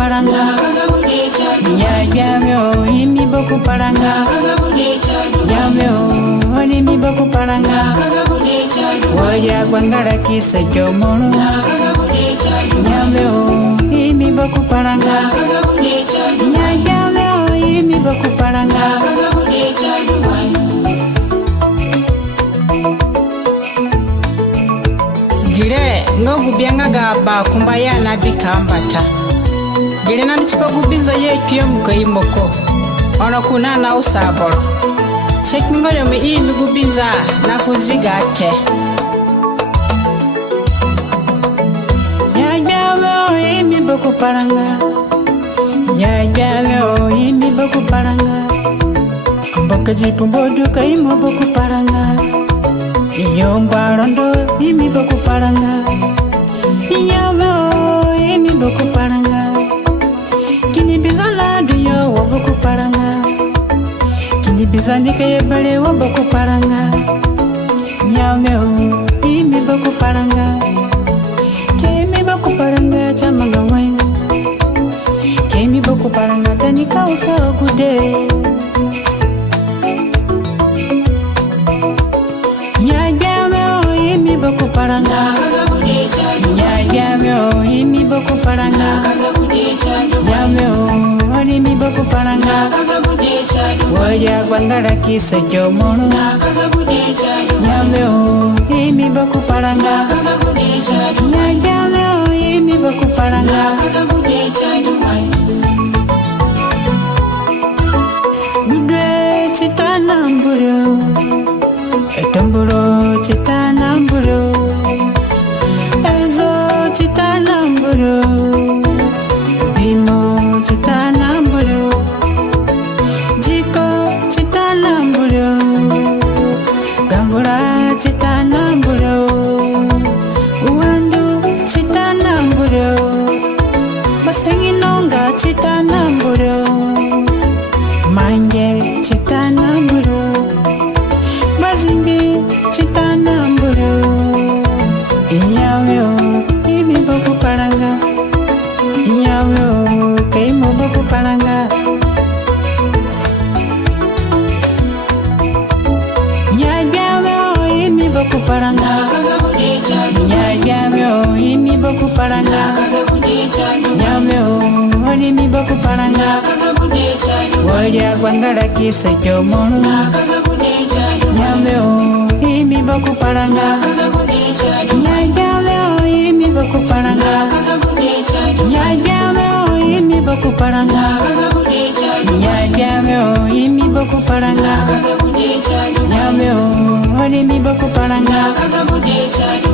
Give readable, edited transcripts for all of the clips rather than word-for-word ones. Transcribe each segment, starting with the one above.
paranga ya yamyo imi boku paranga yamyo oni mi boku paranga waya gwangara kisa jomono yamyo imi boku paranga ya yamyo imi boku paranga gire ngogu bianga gaba kumbaya na bikambata gire na chipagu binza ye kiyom kayimoko ona kuna na usaboro chekingo yo mi imi binza na fuzigate ya gawo imi boku paranga ya gawo imi boku paranga boka jipu bodu kayimo boku paranga Yomba rondo imi boku paranga Yamo imi boku paranga Kini bizala duyo wa boku paranga Kini bizani kaya bale wa boku paranga Yamo imi boku paranga Kemi boku paranga chamanga wang Kemi boku paranga dani kausa gude boku paranga ya yamyo imi boku paranga yamyo oni mi boku paranga waya gwangara kisa jomono yamyo imi boku paranga ya yamyo imi boku paranga gudwe chitana mburo Tamburo chitana mburo Ezo chitana mburo Bimo chitana mburo Jiko chitana mburo Gambura chitana mburo Uwandu chitana mburo Masenginonga chitana mburo Mange chitana mburo Mazimbi chitana mburo Iyawyo imi boku paranga Iyawyo keimo boku paranga Yagawyo imi boku paranga Yagawyo imi boku paranga Yagawyo oni mi boku paranga Waya gwangara kisa jomono Yamyo imi boku paranga Yamyo imi boku paranga Yamyo imi boku paranga Yamyo imi boku paranga Yamyo oni mi boku paranga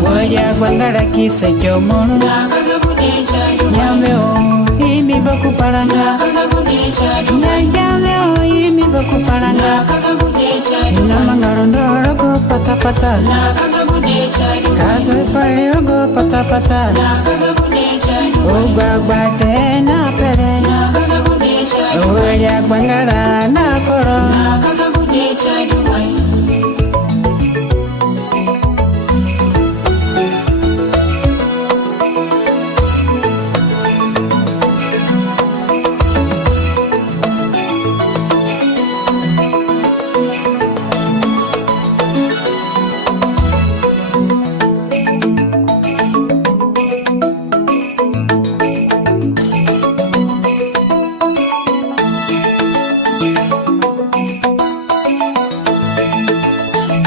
Waya gwangara kisa jomono Yamyo imi boku paranga Yamyo imi boku paranga Namangaro go pata pata Kazu pare go pata pata Uga gbate na pere Uya gwangara na koro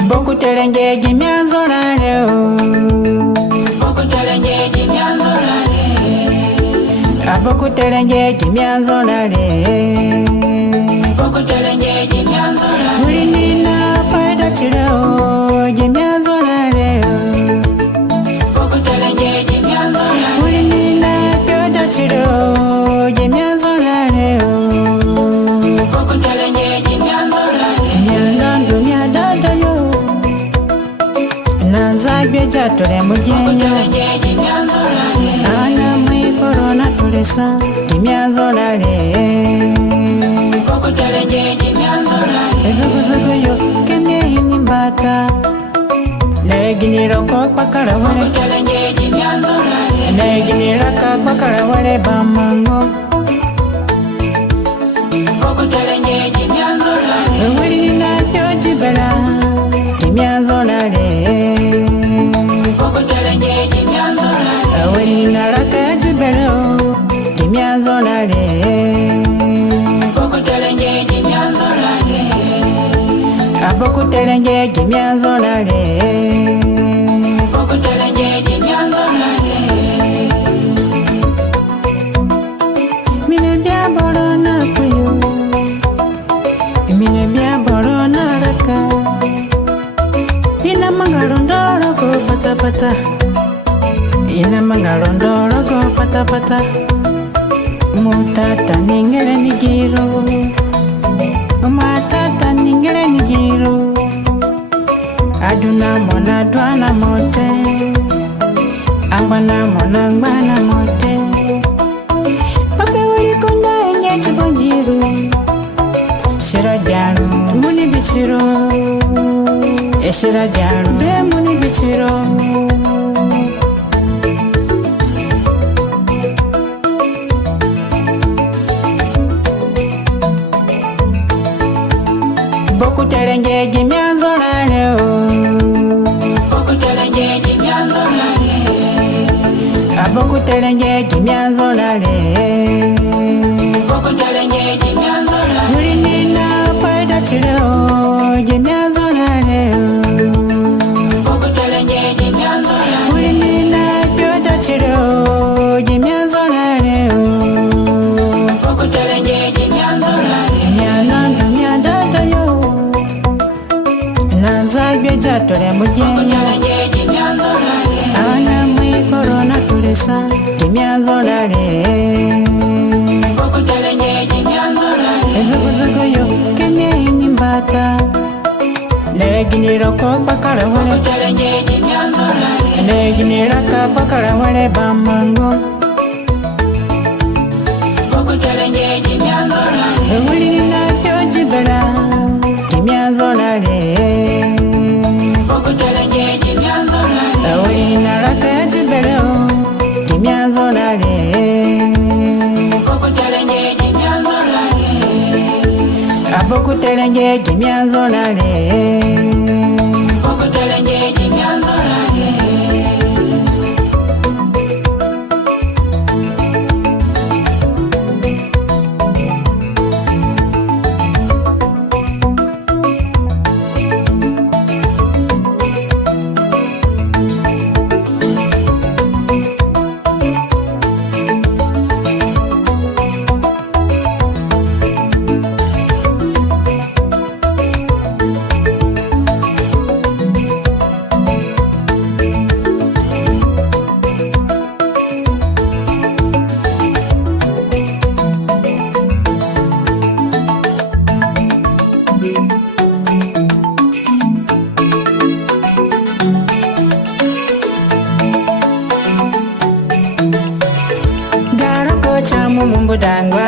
Boku telenge jimyanzo nare Boku telenge jimyanzo nare Boku telenge jimyanzo nare Boku telenge jimyanzo nare Urinina paida chirao jimyanzo nare Boku telenge jimyanzo nare Urinina pyoda chirao jimyanzo nare Boku telenge jimyanzo nare Nyandandu nyadada yo Nanzagwe jatore mujenyo Ana mwi korona tulesa Jimyanzo nare Ezogozogo yo kemye inimbata Neginiro kwa pakara wale Neginiro kwa pakara wale bamango naraka jibero dimyanzolale bokutelenge dimyanzolale abokutelenge dimyanzolale bokutelenge dimyanzolale mine bya borona kuyo mine bya borona raka ina mangalondoro go pata pata ina mangalondoro go pata pata mutata ningere nigiro matata ningere nigiro aduna mona dwana mote angwana mona ngwana mote pape wali konda enye chibonjiru shira diaru muni bichiro shira diaru be muni bichiro bokutelenge dimyanzolale bokutelenge dimyanzolale abokutelenge dimyanzolale bokutelenge dimyanzolale ulinina paida chileo dimyanzolale bokutelenge dimyanzolale ulinina pyoda chileo dimyanzolale bokutelenge dimyanzolale nyananda nyadata yo nazagwe jatole mujenye ana mwe corona tulesa dimyanzolale bokutelenge dimyanzolale ezogozogo yo kemye nimbata leginiro ko bakara wale bokutelenge dimyanzolale leginira ka bakara wale bamango bokutelenge dimyanzolale ulina pyojibela dimyanzolale bokutelenge dimyanzolale ulina raka jibela dimyanzolale bokutelenge dimyanzolale abokutelenge dimyanzolale bokutelenge dimyanzolale chamu mumbudangwa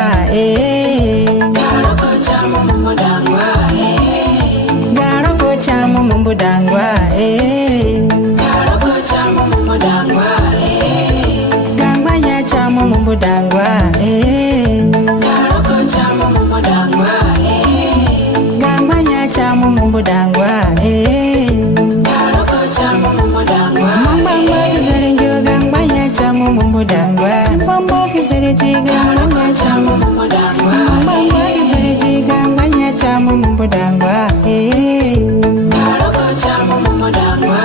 garoko chamu mumbudangwa garoko chamu mumbudangwa garoko chamu mumbudangwa gangwanya chamu mumbudangwa garoko chamu mumbudangwa gangwanya chamu mumbudangwa garoko chamu mumbudangwa mambangwa kizarenjo gangwanya chamu mumbudangwa simpombo kizarejiga ngwanya chamu mumbudangwa mambangwa kizarejiga ngwanya chamu mumbudangwa garoko chamu mumbudangwa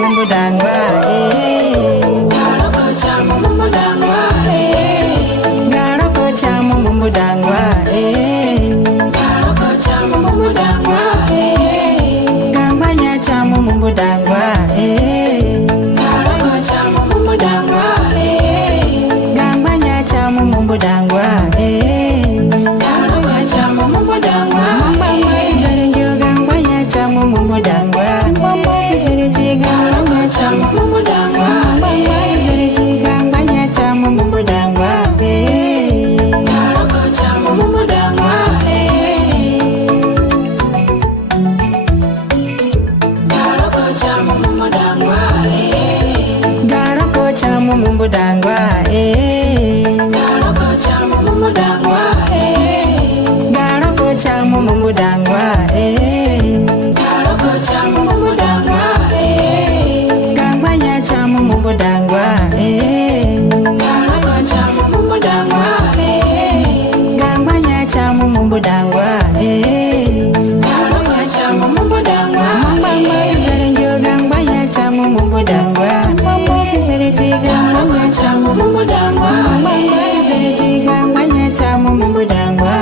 mumbudangwa garoko chamu mumbudangwa garoko chamu mumbudangwa garoko chamu mumbudangwa gangwanya chamu mumbudangwa garoko chamu mumbudangwa gangwanya chamu mumbudangwa garoko chamu mumbudangwa mambangwa izarenjo gangwanya chamu ngba